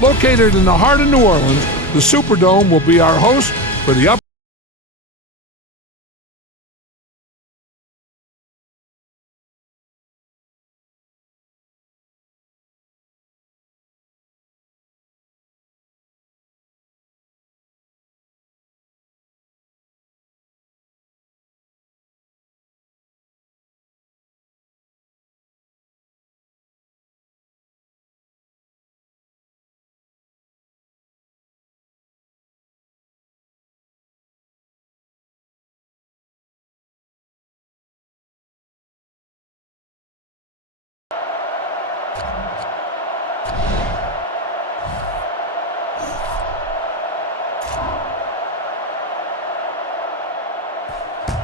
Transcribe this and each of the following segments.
Located in the heart of New Orleans, the Superdome will be our host for the up.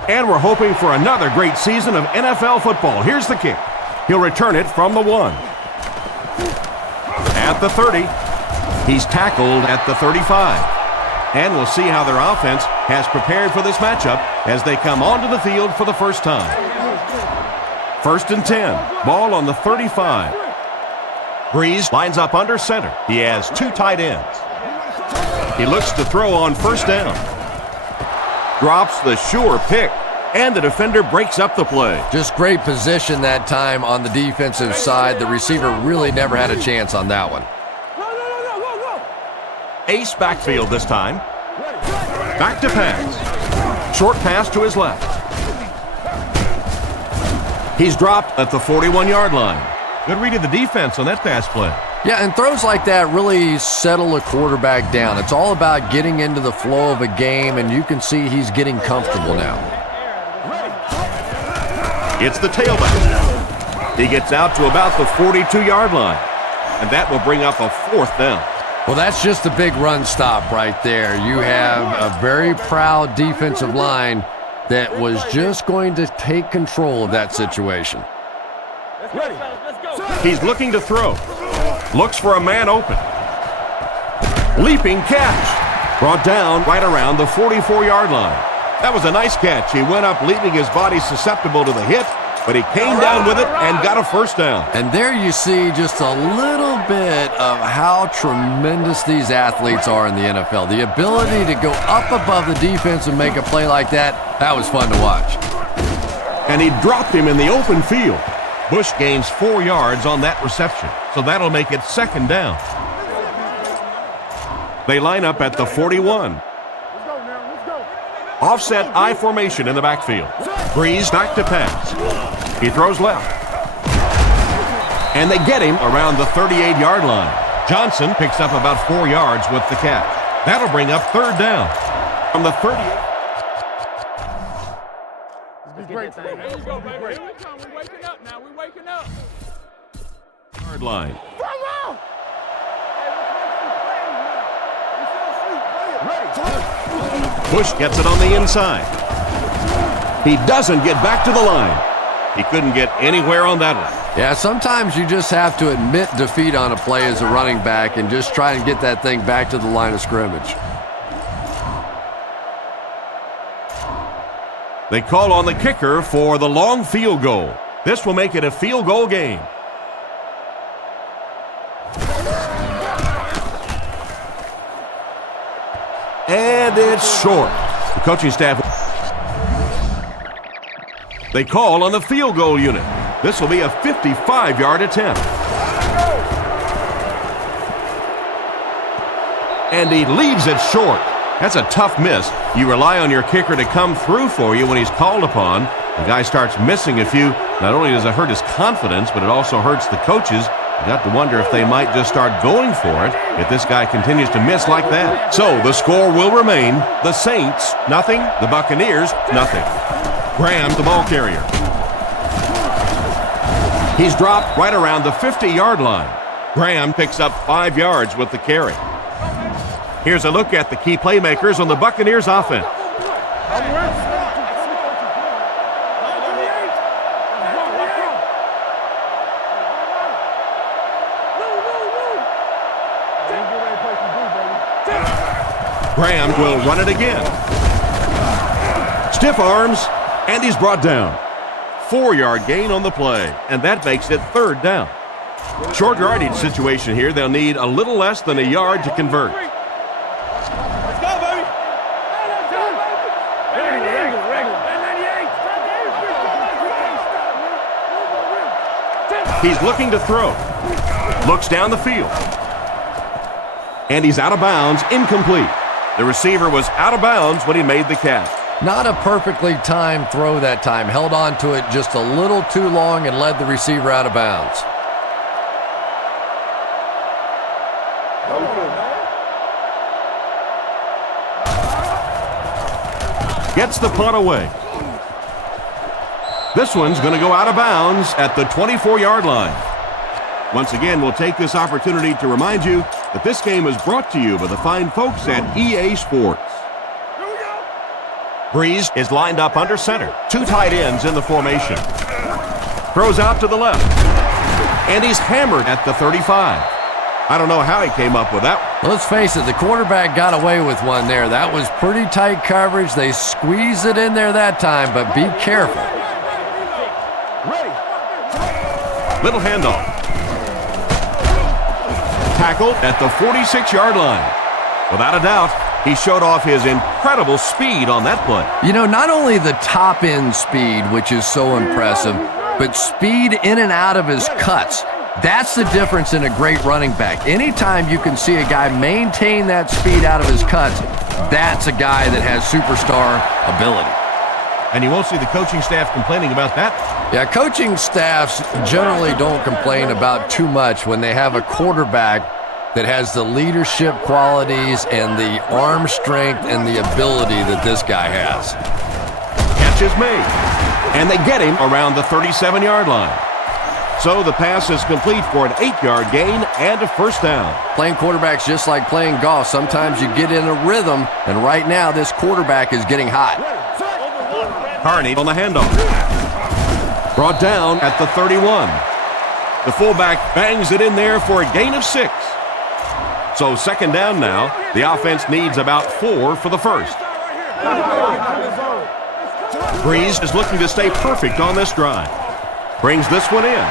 And we're hoping for another great season of NFL football. Here's the kick. He'll return it from the 1. At the 30. He's tackled at the 35. And we'll see how their offense has prepared for this matchup as they come onto the field for the first time. 1st and 10. Ball on the 35. Breeze lines up under center. He has 2 tight ends. He looks to throw on 1st down. Drops the sure pick, and the defender breaks up the play. Just great position that time on the defensive side. The receiver really never had a chance on that one. Ace backfield this time. Back to pass. Short pass to his left. He's dropped at the 41-yard line. Good read of the defense on that pass play. Yeah, and throws like that really settle a quarterback down. It's all about getting into the flow of a game, and you can see he's getting comfortable now. It's the tailback. He gets out to about the 42-yard line, and that will bring up a 4th down. Well, that's just a big run stop right there. You have a very proud defensive line that was just going to take control of that situation. He's looking to throw. Looks for a man open. Leaping catch. Brought down right around the 44-yard line. That was a nice catch. He went up leaving his body susceptible to the hit, but he came down with it and got a 1st down. And there you see just a little bit of how tremendous these athletes are in the NFL. The ability to go up above the defense and make a play like that was fun to watch. And he dropped him in the open field. Bush gains 4 yards on that reception, so that'll make it 2nd down. They line up at the 41. Offset I formation in the backfield. Breeze back to pass. He throws left. And they get him around the 38-yard line. Johnson picks up about 4 yards with the catch. That'll bring up 3rd down. From the 38. Great. There you go, baby. Here we come. We're waking up now. We're waking up. Yard line. Bush gets it on the inside. He doesn't get back to the line. He couldn't get anywhere on that one. Yeah, sometimes you just have to admit defeat on a play as a running back and just try and get that thing back to the line of scrimmage. They call on the kicker for the long field goal. This will make it a field goal game. And it's short. The coaching staff. They call on the field goal unit. This will be a 55-yard attempt. And he leaves it short. That's a tough miss. You rely on your kicker to come through for you when he's called upon. The guy starts missing a few. Not only does it hurt his confidence, but it also hurts the coaches. You got to wonder if they might just start going for it if this guy continues to miss like that. So the score will remain the Saints, nothing. The Buccaneers, nothing. Graham, the ball carrier. He's dropped right around the 50-yard line. Graham picks up 5 yards with the carry. Here's a look at the key playmakers on the Buccaneers offense. Graham will run it again. Stiff arms, and he's brought down. 4-yard gain on the play, and that makes it 3rd down. Short yardage situation here. They'll need a little less than a yard to convert. Let's go, baby. He's looking to throw. Looks down the field. And he's out of bounds, incomplete. The receiver was out of bounds when he made the catch. Not a perfectly timed throw that time. Held on to it just a little too long and led the receiver out of bounds. Gets the punt away. This one's going to go out of bounds at the 24-yard line. Once again, we'll take this opportunity to remind you that this game is brought to you by the fine folks at EA Sports. Breeze is lined up under center. Two tight ends in the formation. Throws out to the left. And he's hammered at the 35. I don't know how he came up with that. Let's face it, the quarterback got away with one there. That was pretty tight coverage. They squeezed it in there that time, but be careful. Little handoff. Tackled at the 46-yard line. Without a doubt, he showed off his incredible speed on that play. You know, not only the top-end speed, which is so impressive, but speed in and out of his cuts. That's the difference in a great running back. Anytime you can see a guy maintain that speed out of his cuts, that's a guy that has superstar ability. And you won't see the coaching staff complaining about that. Yeah, coaching staffs generally don't complain about too much when they have a quarterback that has the leadership qualities and the arm strength and the ability that this guy has. Catch is made. And they get him around the 37-yard line. So the pass is complete for an 8-yard gain and a first down. Playing quarterback's just like playing golf. Sometimes you get in a rhythm, and right now this quarterback is getting hot. Carney on the handoff. Brought down at the 31. The fullback bangs it in there for a gain of 6. So second down now. The offense needs about 4 for the first. Breeze is looking to stay perfect on this drive. Brings this one in.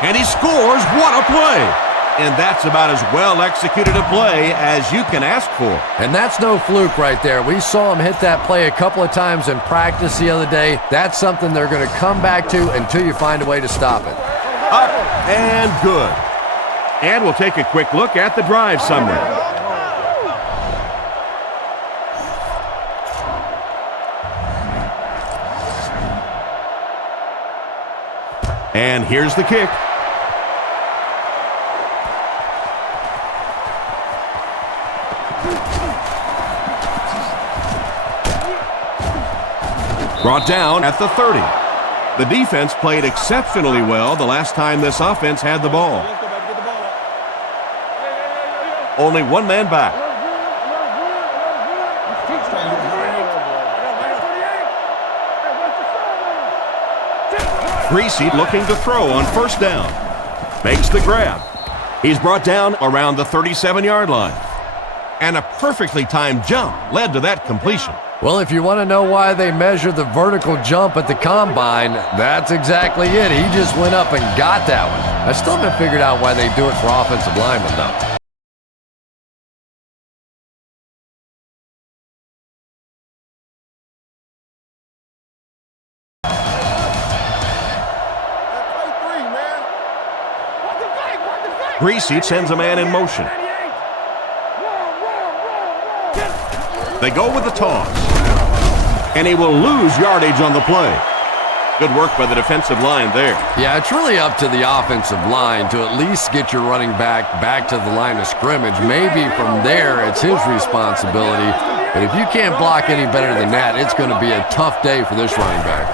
And he scores. What a play! And that's about as well executed a play as you can ask for. And that's no fluke right there. We saw him hit that play a couple of times in practice the other day. That's something they're going to come back to until you find a way to stop it. Up and good. And we'll take a quick look at the drive summary. And here's the kick. Brought down at the 30. The defense played exceptionally well the last time this offense had the ball. Only one man back. Greasy looking to throw on first down. Makes the grab. He's brought down around the 37-yard line. And a perfectly timed jump led to that completion. Well, if you want to know why they measure the vertical jump at the combine, that's exactly it. He just went up and got that one. I still haven't figured out why they do it for offensive linemen, though. Greasy sends a man in motion. They go with the toss. And he will lose yardage on the play. Good work by the defensive line there. Yeah, it's really up to the offensive line to at least get your running back to the line of scrimmage. Maybe from there it's his responsibility. But if you can't block any better than that, it's going to be a tough day for this running back.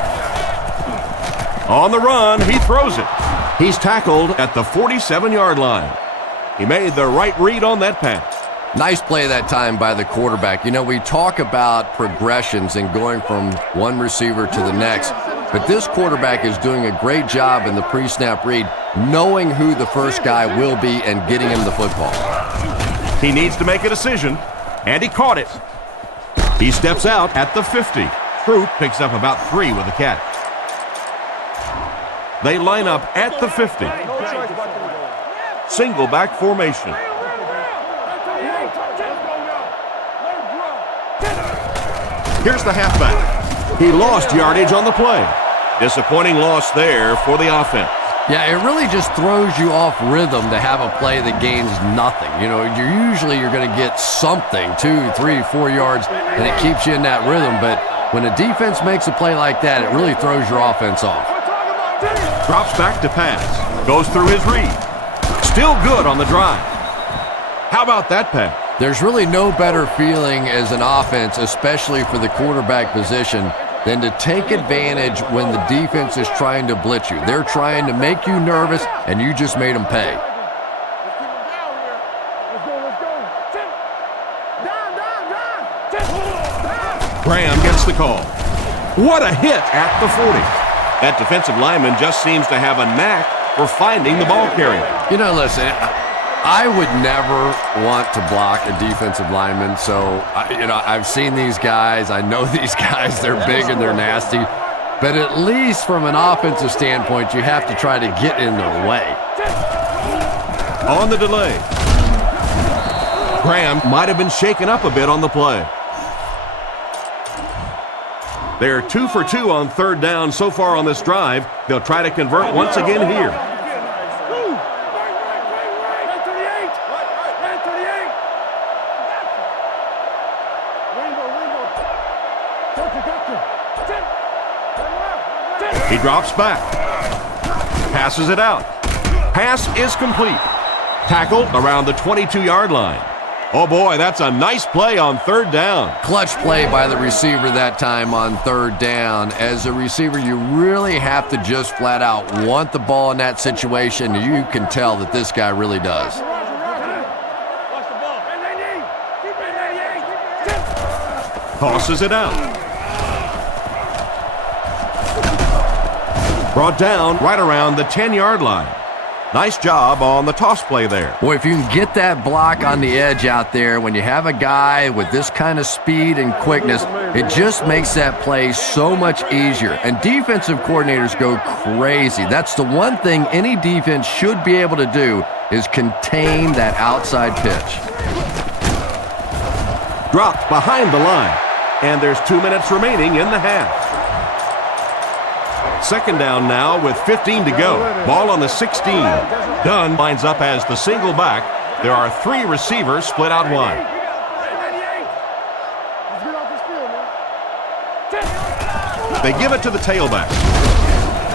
On the run, he throws it. He's tackled at the 47-yard line. He made the right read on that pass. Nice play that time by the quarterback. You know, we talk about progressions and going from one receiver to the next, but this quarterback is doing a great job in the pre-snap read, knowing who the first guy will be and getting him the football. He needs to make a decision, and he caught it. He steps out at the 50. Troop picks up about 3 with the catch. They line up at the 50. Single back formation. Here's the halfback. He lost yardage on the play. Disappointing loss there for the offense. Yeah, it really just throws you off rhythm to have a play that gains nothing. You know, you're going to get something, 2, 3, 4 yards, and it keeps you in that rhythm. But when a defense makes a play like that, it really throws your offense off. Drops back to pass. Goes through his read. Still good on the drive. How about that pass? There's really no better feeling as an offense, especially for the quarterback position, than to take advantage when the defense is trying to blitz you. They're trying to make you nervous, and you just made them pay. Graham gets the call. What a hit at the 40. That defensive lineman just seems to have a knack for finding the ball carrier. You know, listen, I would never want to block a defensive lineman, so, I've seen these guys. I know these guys. They're big and they're nasty. But at least from an offensive standpoint, you have to try to get in their way. On the delay. Graham might have been shaken up a bit on the play. They're 2 for 2 on third down so far on this drive. They'll try to convert once again here. He drops back. Passes it out. Pass is complete. Tackled around the 22-yard line. Oh boy, that's a nice play on third down. Clutch play by the receiver that time on third down. As a receiver, you really have to just flat out want the ball in that situation. You can tell that this guy really does. Tosses it out. Brought down right around the 10-yard line. Nice job on the toss play there. Boy, if you can get that block on the edge out there, when you have a guy with this kind of speed and quickness, it just makes that play so much easier. And defensive coordinators go crazy. That's the one thing any defense should be able to do, is contain that outside pitch. Dropped behind the line. And there's 2 minutes remaining in the half. Second down now with 15 to go. Ball on the 16. Dunn lines up as the single back. There are 3 receivers split out wide. They give it to the tailback.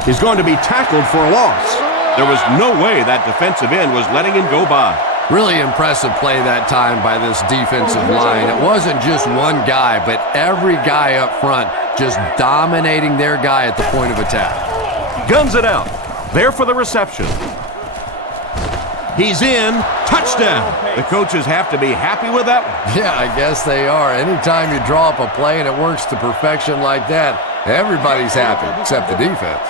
He's going to be tackled for a loss. There was no way that defensive end was letting him go by. Really impressive play that time by this defensive line. It wasn't just one guy, but every guy up front just dominating their guy at the point of attack. Guns it out. There for the reception. He's in. Touchdown. The coaches have to be happy with that one. Yeah, I guess they are. Anytime you draw up a play and it works to perfection like that, everybody's happy except the defense.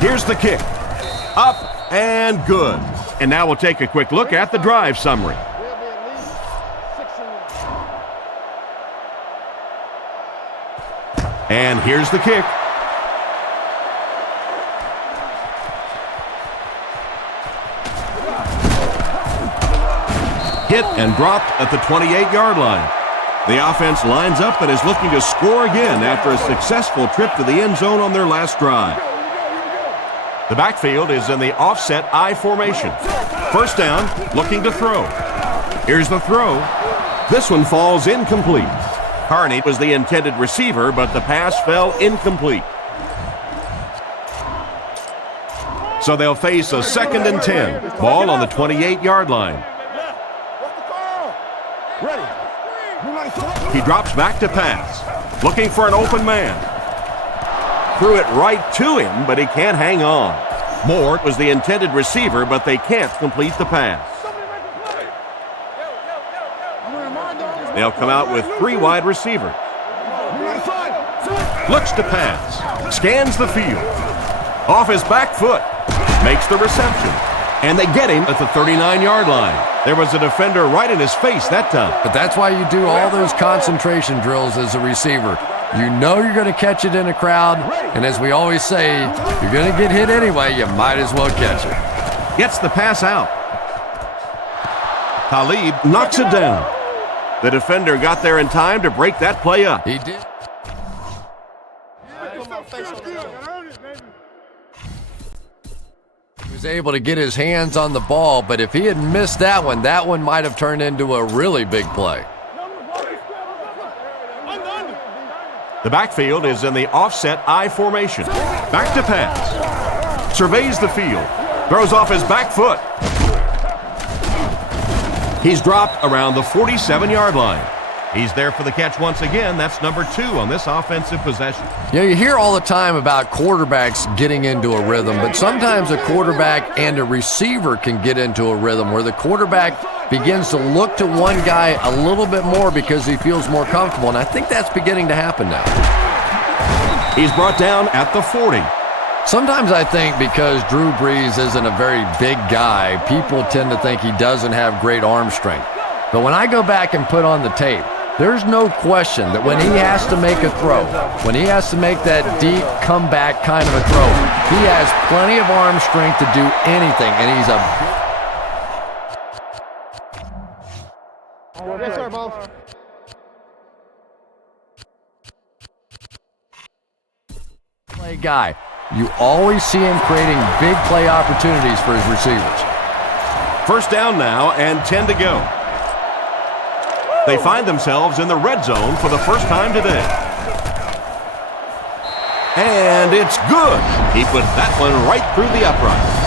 Here's the kick. Up and good. And now we'll take a quick look at the drive summary. And here's the kick. Hit and dropped at the 28-yard line. The offense lines up and is looking to score again after a successful trip to the end zone on their last drive. The backfield is in the offset I formation. First down, looking to throw. Here's the throw. This one falls incomplete. Carney was the intended receiver, but the pass fell incomplete. So they'll face a 2nd and 10. Ball on the 28-yard line. He drops back to pass. Looking for an open man. Threw it right to him, but he can't hang on. Moore was the intended receiver, but they can't complete the pass. They'll come out with 3 wide receivers. Looks to pass. Scans the field. Off his back foot. Makes the reception. And they get him at the 39-yard line. There was a defender right in his face that time. But that's why you do all those concentration drills as a receiver. You know you're going to catch it in a crowd, and as we always say, you're going to get hit anyway, you might as well catch it. Gets the pass out. Talib knocks it down. The defender got there in time to break that play up. He did. He was able to get his hands on the ball, but if he had missed that one might have turned into a really big play. The backfield is in the offset I formation. Back to pass. Surveys the field. Throws off his back foot. He's dropped around the 47-yard line. He's there for the catch once again. That's number 2 on this offensive possession. Yeah, you hear all the time about quarterbacks getting into a rhythm, but sometimes a quarterback and a receiver can get into a rhythm where the quarterback begins to look to one guy a little bit more because he feels more comfortable, and I think that's beginning to happen now. He's brought down at the 40. Sometimes I think because Drew Brees isn't a very big guy, people tend to think he doesn't have great arm strength. But when I go back and put on the tape, there's no question that when he has to make a throw, when he has to make that deep comeback kind of a throw, he has plenty of arm strength to do anything, and he's a Yes, sir, boss. play guy. You always see him creating big play opportunities for his receivers. First down now and 10 to go. They find themselves in the red zone for the first time today. And it's good. He put that one right through the upright.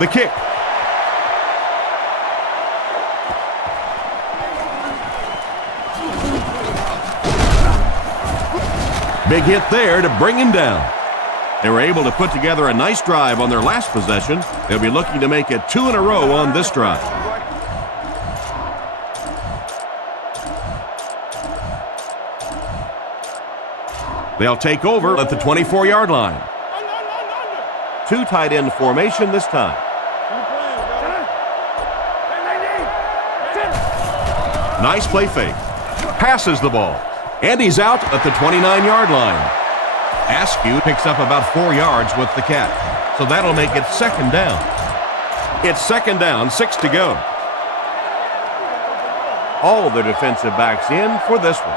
The kick. Big hit there to bring him down. They were able to put together a nice drive on their last possession. They'll be looking to make it 2 in a row on this drive. They'll take over at the 24-yard line. 2 tight end formation this time. Nice play fake. Passes the ball. And he's out at the 29-yard line. Askew picks up about 4 yards with the catch. So that'll make it second down. It's second down, 6 to go. All the defensive backs in for this one.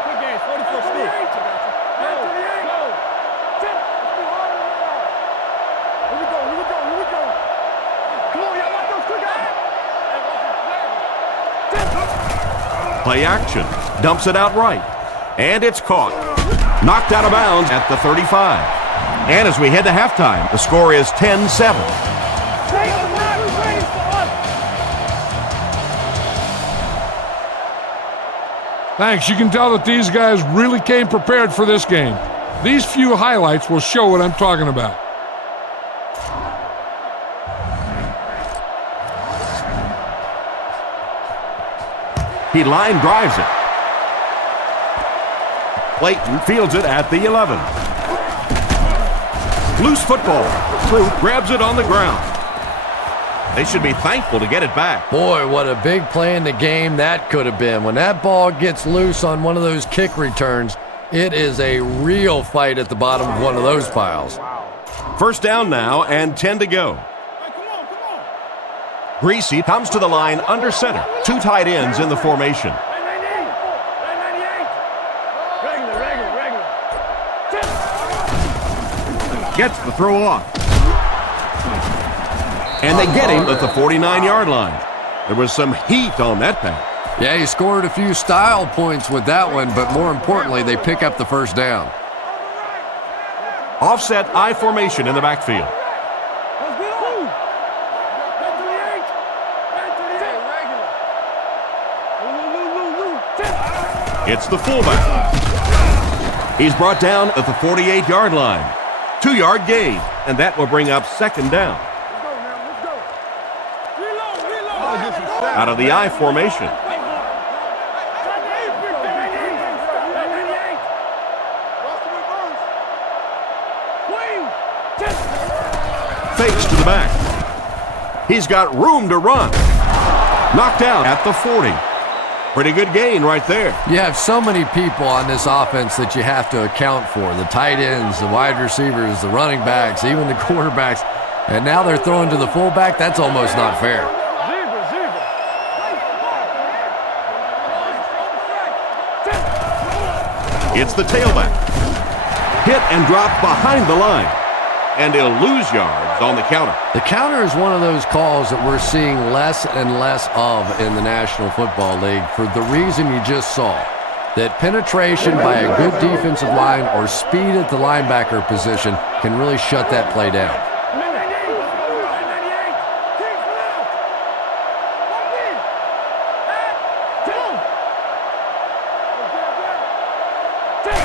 Play action. Dumps it out right. And it's caught. Knocked out of bounds at the 35. And as we head to halftime, the score is 10-7. Thanks. You can tell that these guys really came prepared for this game. These few highlights will show what I'm talking about. He line drives it. Clayton fields it at the 11. Loose football. Clute grabs it on the ground. They should be thankful to get it back. Boy, what a big play in the game that could have been. When that ball gets loose on one of those kick returns, it is a real fight at the bottom of one of those piles. First down now and 10 to go. Greasy comes to the line under center. 2 tight ends in the formation. Gets the throw off. And they get him at the 49-yard line. There was some heat on that pass. Yeah, he scored a few style points with that one, but more importantly, they pick up the first down. Offset I formation in the backfield. It's the fullback. He's brought down at the 48-yard line. 2-yard gain, and that will bring up second down. Out of the I formation. Fakes to the back. He's got room to run. Knocked out at the 40. Pretty good gain right there. You have so many people on this offense that you have to account for. The tight ends, the wide receivers, the running backs, even the quarterbacks. And now they're throwing to the fullback. That's almost not fair. It's the tailback. Hit and drop behind the line. And he'll lose yards on the counter. The counter is one of those calls that we're seeing less and less of in the National Football League for the reason you just saw. That penetration by a good defensive line or speed at the linebacker position can really shut that play down.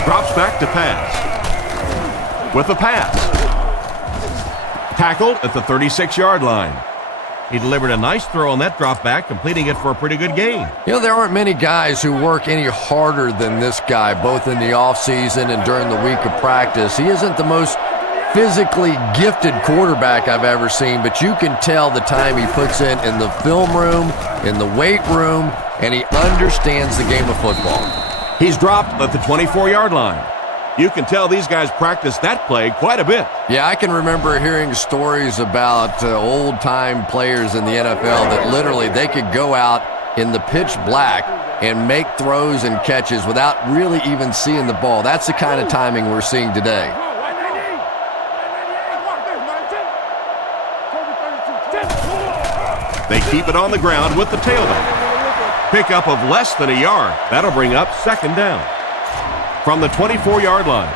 Drops back to pass. With a pass. Tackled at the 36-yard line. He delivered a nice throw on that drop back, completing it for a pretty good gain. You know, there aren't many guys who work any harder than this guy, both in the offseason and during the week of practice. He isn't the most physically gifted quarterback I've ever seen, but you can tell the time he puts in the film room, in the weight room, and he understands the game of football. He's dropped at the 24-yard line. You can tell these guys practice that play quite a bit. Yeah, I can remember hearing stories about old-time players in the NFL that literally they could go out in the pitch black and make throws and catches without really even seeing the ball. That's the kind of timing we're seeing today. They keep it on the ground with the tailback. Pickup of less than a yard. That'll bring up second down. From the 24-yard line.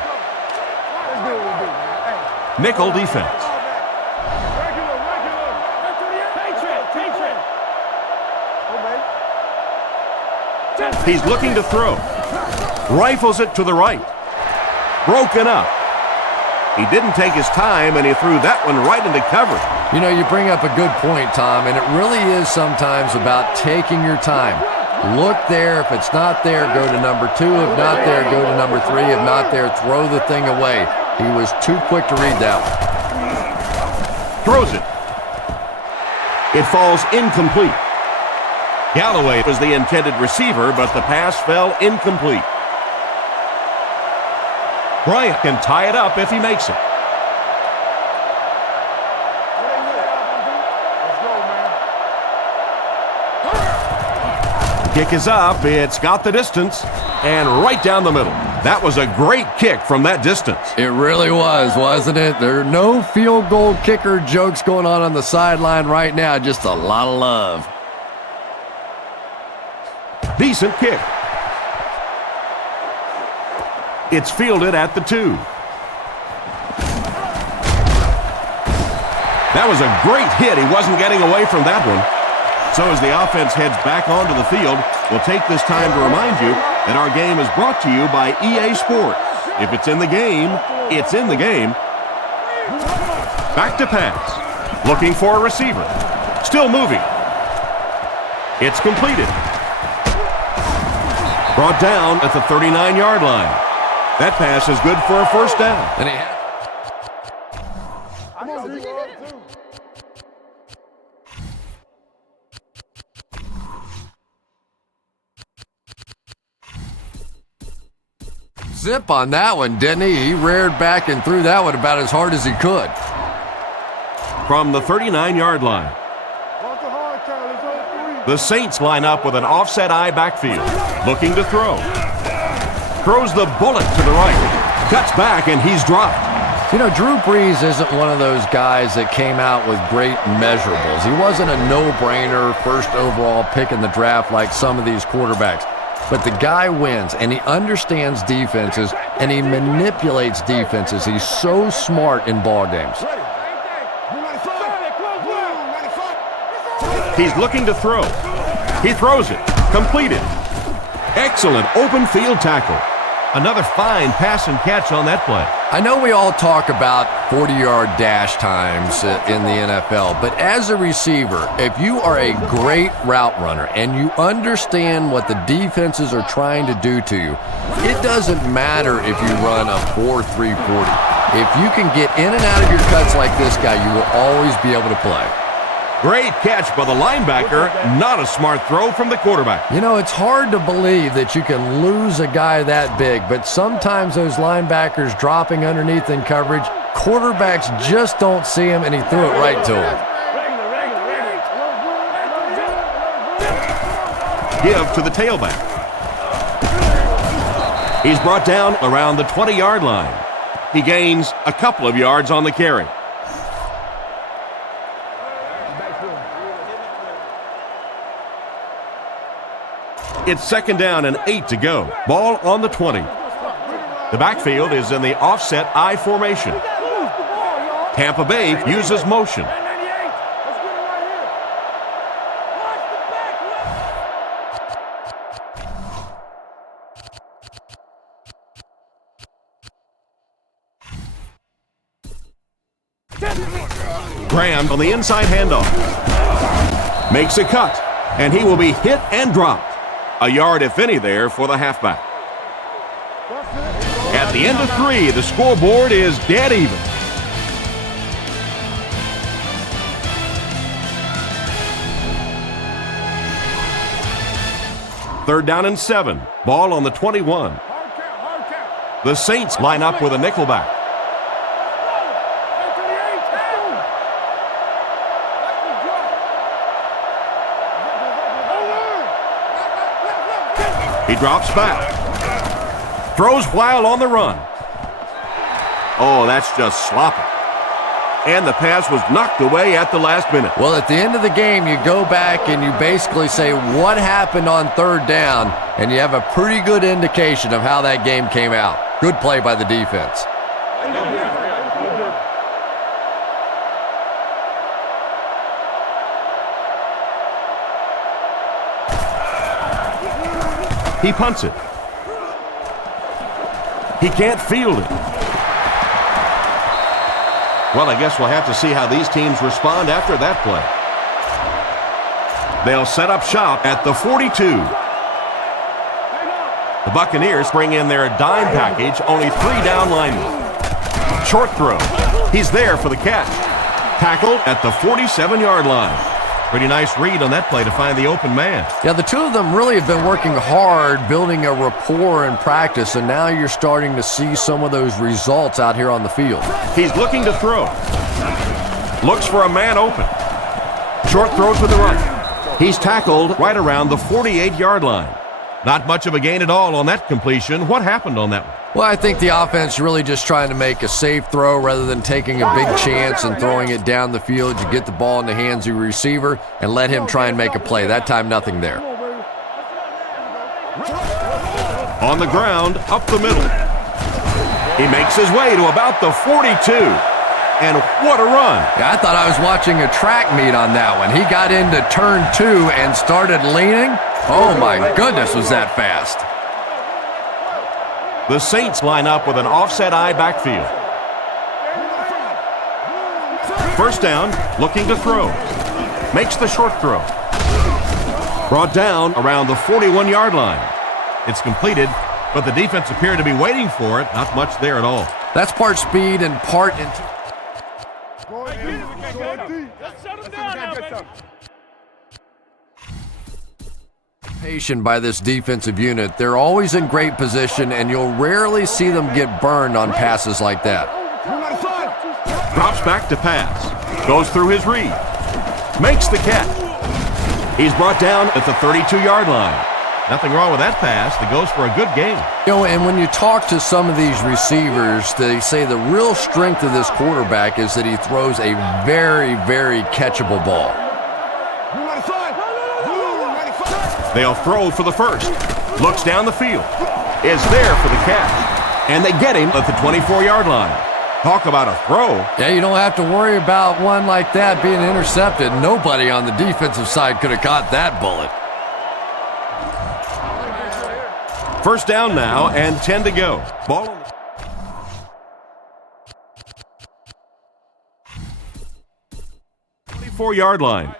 Nickel defense. He's looking to throw. Rifles it to the right. Broken up. He didn't take his time, and he threw that one right into cover. You know, you bring up a good point, Tom, and it really is sometimes about taking your time. Look there. If it's not there, go to number 2. If not there, go to number 3. If not there, throw the thing away. He was too quick to read that one. Throws it. It falls incomplete. Galloway was the intended receiver, but the pass fell incomplete. Bryant can tie it up if he makes it. Kick is up. It's got the distance and right down the middle. That was a great kick from that distance. It really was, wasn't it? There are no field goal kicker jokes going on the sideline right now. Just a lot of love. Decent kick. It's fielded at the 2. That was a great hit. He wasn't getting away from that one. So as the offense heads back onto the field, we'll take this time to remind you that our game is brought to you by EA Sports. If it's in the game, it's in the game. Back to pass. Looking for a receiver. Still moving. It's completed. Brought down at the 39-yard line. That pass is good for a first down. And zip on that one, didn't he? He reared back and threw that one about as hard as he could. From the 39-yard line. The Saints line up with an offset eye backfield. Looking to throw. Throws the bullet to the right. Cuts back and he's dropped. You know, Drew Brees isn't one of those guys that came out with great measurables. He wasn't a no-brainer first overall pick in the draft like some of these quarterbacks. But the guy wins, and he understands defenses, and he manipulates defenses. He's so smart in ball games. He's looking to throw. He throws it. Completed. Excellent open field tackle. Another fine pass and catch on that play. I know we all talk about 40-yard dash times in the NFL, but as a receiver, if you are a great route runner and you understand what the defenses are trying to do to you, it doesn't matter if you run a 4.3 40. If you can get in and out of your cuts like this guy, you will always be able to play. Great catch by the linebacker. Not a smart throw from the quarterback. You know, it's hard to believe that you can lose a guy that big, but sometimes those linebackers dropping underneath in coverage, quarterbacks just don't see him, and he threw it right to him. Give to the tailback. He's brought down around the 20-yard line. He gains a couple of yards on the carry. It's 2nd down and 8 to go. Ball on the 20. The backfield is in the offset I formation. Tampa Bay uses motion. Graham on the inside handoff. Makes a cut, and he will be hit and dropped. A yard, if any, there for the halfback. At the end of 3, the scoreboard is dead even. Third down and 7. Ball on the 21. The Saints line up with a nickelback. He drops back. Throws while on the run. Oh, that's just sloppy. And the pass was knocked away at the last minute. Well, at the end of the game, you go back and you basically say what happened on 3rd down, and you have a pretty good indication of how that game came out. Good play by the defense. He punts it. He can't field it. Well, I guess we'll have to see how these teams respond after that play. They'll set up shop at the 42. The Buccaneers bring in their dime package, only 3 down linemen. Short throw. He's there for the catch. Tackled at the 47-yard line. Pretty nice read on that play to find the open man. Yeah, the two of them really have been working hard, building a rapport in practice, and now you're starting to see some of those results out here on the field. He's looking to throw. Looks for a man open. Short throw to the right. He's tackled right around the 48-yard line. Not much of a gain at all on that completion. What happened on that one? Well, I think the offense really just trying to make a safe throw rather than taking a big chance and throwing it down the field. You get the ball in the hands of your receiver and let him try and make a play. That time, nothing there. On the ground, up the middle. He makes his way to about the 42. And what a run. Yeah, I thought I was watching a track meet on that one. He got into turn 2 and started leaning. Oh, my goodness, was that fast. The Saints line up with an offset I backfield. First down, looking to throw. Makes the short throw. Brought down around the 41-yard line. It's completed, but the defense appeared to be waiting for it. Not much there at all. That's part speed and part... Patient by this defensive unit. They're always in great position, and you'll rarely see them get burned on passes like that. Drops back to pass. Goes through his read. Makes the catch. He's brought down at the 32-yard line. Nothing wrong with that pass. That goes for a good game. You know, and when you talk to some of these receivers, they say the real strength of this quarterback is that he throws a very, very catchable ball. They'll throw for the first. Looks down the field. Is there for the catch. And they get him at the 24-yard line. Talk about a throw. Yeah, you don't have to worry about one like that being intercepted. Nobody on the defensive side could have caught that bullet. First down now and 10 to go. Ball on the 24-yard line.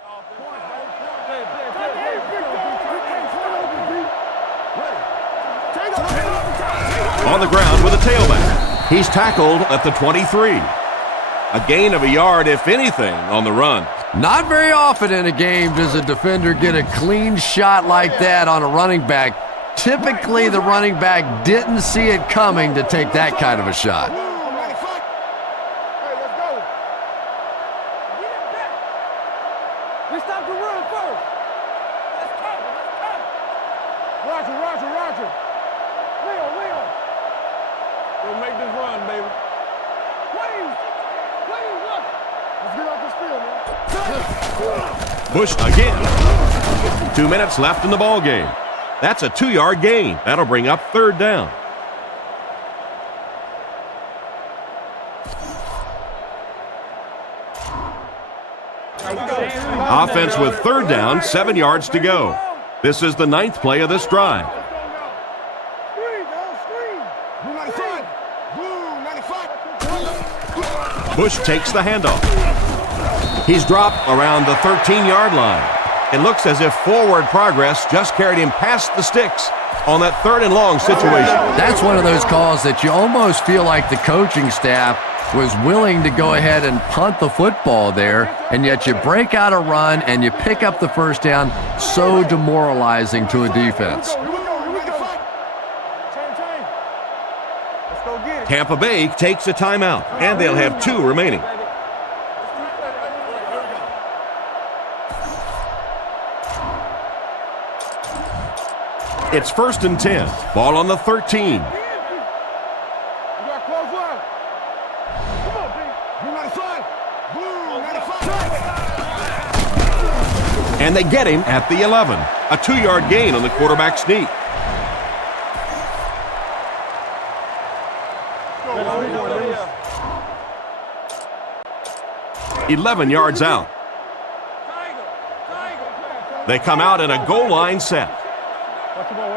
On the ground with a tailback. He's tackled at the 23. A gain of a yard, if anything, on the run. Not very often in a game does a defender get a clean shot like that on a running back. Typically, the running back didn't see it coming to take that kind of a shot. Let's stop the run first. Let's cover. Roger. Leo. We'll make this run, baby. Please, look. Let's get off this field, man. Bush again. 2 minutes left in the ball game. That's a 2-yard gain. That'll bring up 3rd down. Offense with 3rd down, 7 yards to go. This is the 9th play of this drive. Bush takes the handoff. He's dropped around the 13-yard line. It looks as if forward progress just carried him past the sticks on that 3rd and long situation. That's one of those calls that you almost feel like the coaching staff was willing to go ahead and punt the football there, and yet you break out a run and you pick up the 1st down. So demoralizing to a defense. Tampa Bay takes a timeout, and they'll have 2 remaining. It's 1st and 10. Ball on the 13. And they get him at the 11. A 2-yard gain on the quarterback sneak. "11 yards out." They come out in a goal line set. Watch the ball.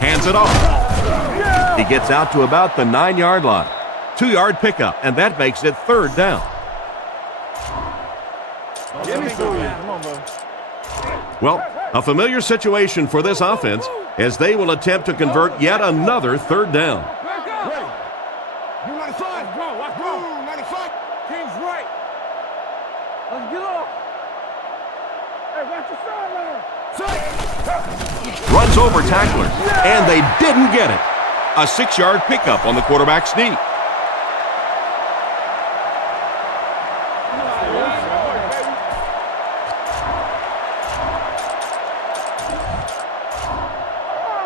Hands it off. He gets out to about the 9-yard line. 2-yard pickup, and that makes it 3rd down. Well, a familiar situation for this offense as they will attempt to convert yet another 3rd down. King's right. Let's get off. Hey, watch your sideline. Runs over tacklers, and they didn't get it. A 6-yard pickup on the quarterback sneak.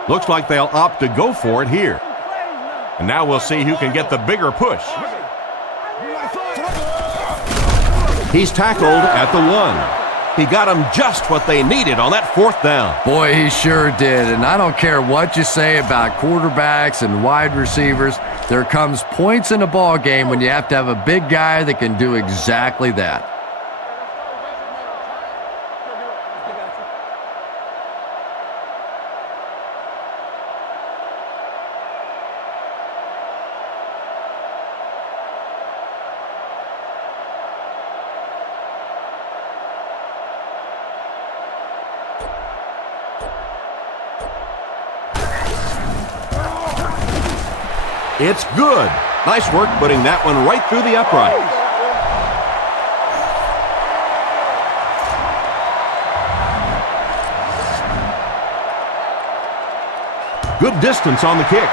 Looks like they'll opt to go for it here. And now we'll see who can get the bigger push. He's tackled at the 1. He got them just what they needed on that 4th down. Boy, he sure did. And I don't care what you say about quarterbacks and wide receivers. There comes points in a ball game when you have to have a big guy that can do exactly that. It's good. Nice work putting that one right through the upright. Good distance on the kick.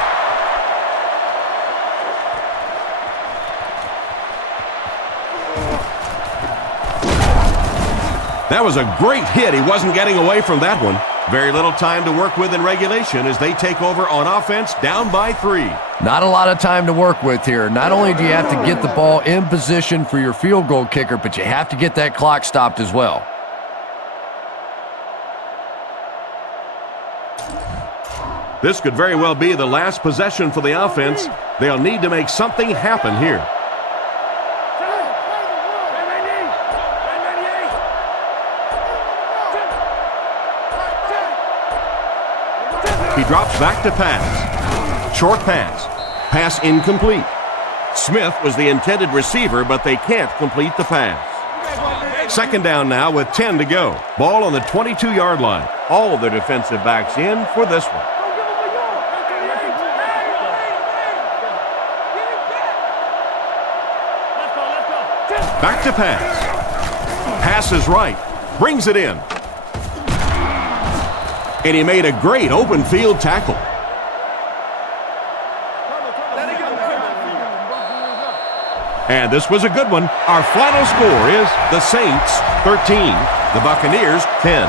That was a great hit. He wasn't getting away from that one. Very little time to work with in regulation as they take over on offense, down by 3. Not a lot of time to work with here. Not only do you have to get the ball in position for your field goal kicker, but you have to get that clock stopped as well. This could very well be the last possession for the offense. They'll need to make something happen here. He drops back to pass. Short pass. Pass incomplete. Smith was the intended receiver, but they can't complete the pass. 2nd down now with 10 to go. Ball on the 22-yard line. all their defensive backs in for this one. Back to pass. Pass is right. Brings it in. And he made a great open field tackle. And this was a good one. Our final score is the Saints 13, the Buccaneers 10.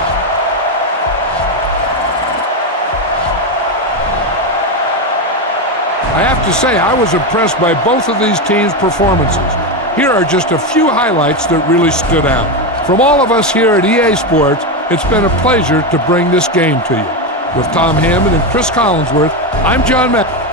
I have to say, I was impressed by both of these teams' performances. Here are just a few highlights that really stood out. From all of us here at EA Sports, it's been a pleasure to bring this game to you. With Tom Hammond and Chris Collinsworth, I'm John Madden.